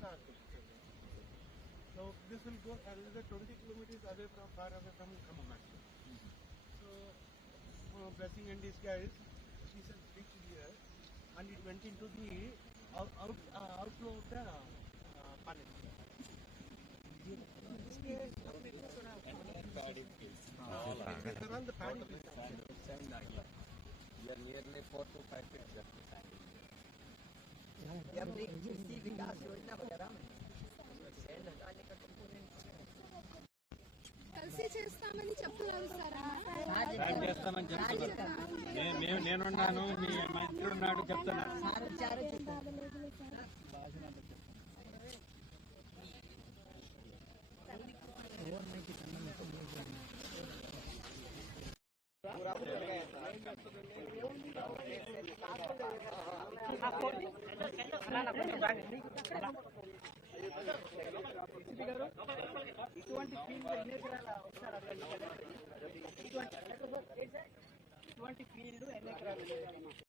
car. So this will go another 20 kilometers away from far away from Khammam. So blessing in disguise, she said reach here, and it went into the outflow of the panel. Around the paddy fields. We are nearly 4 to 5 feet just sand. కలిసి చేస్తామని చెప్తున్నారు sir. చేస్తామని చెప్తున్నారు. నేనున్నాను, మీ మంత్రి ఉన్నాడు చెప్తున్నారు. ఇటువంటి ఫీల్డ్ ఎన్ని ఎకరాలు